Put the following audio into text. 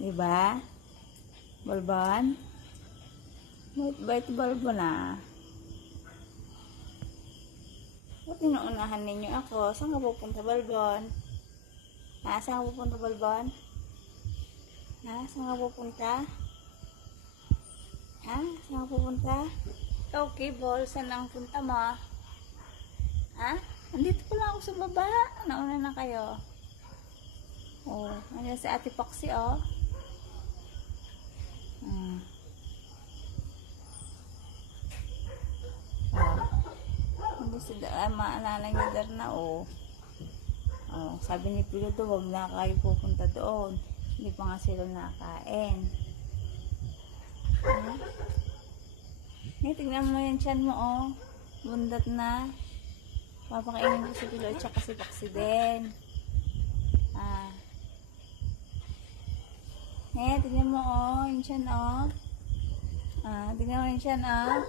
Diba? Balbon? Bait balbon ah. Ba't inuunahan ninyo ako? Saan ka pupunta, balbon? Ha? Saan ka pupunta, balbon? Ha? Saan ka pupunta? Ha? Saan ka pupunta? Okay, ball. Saan ang punta mo? Ha? Andito pa lang ako sa baba. Nauna na kayo. Oh, nandiyan si Ate Foxy, oh. Hindi sila, maalala niyo dar na, oh. Oh, sabi ni Pilo to, wag na kayo pupunta doon. Hindi pa nga sila nakain. Tignan mo yung tiyan mo, oh. Bundat na. Papakainin ko si Pilo at saka si Foxy din. Tignan mo, oh. Yung tiyan, oh. Tignan mo yung tiyan, oh.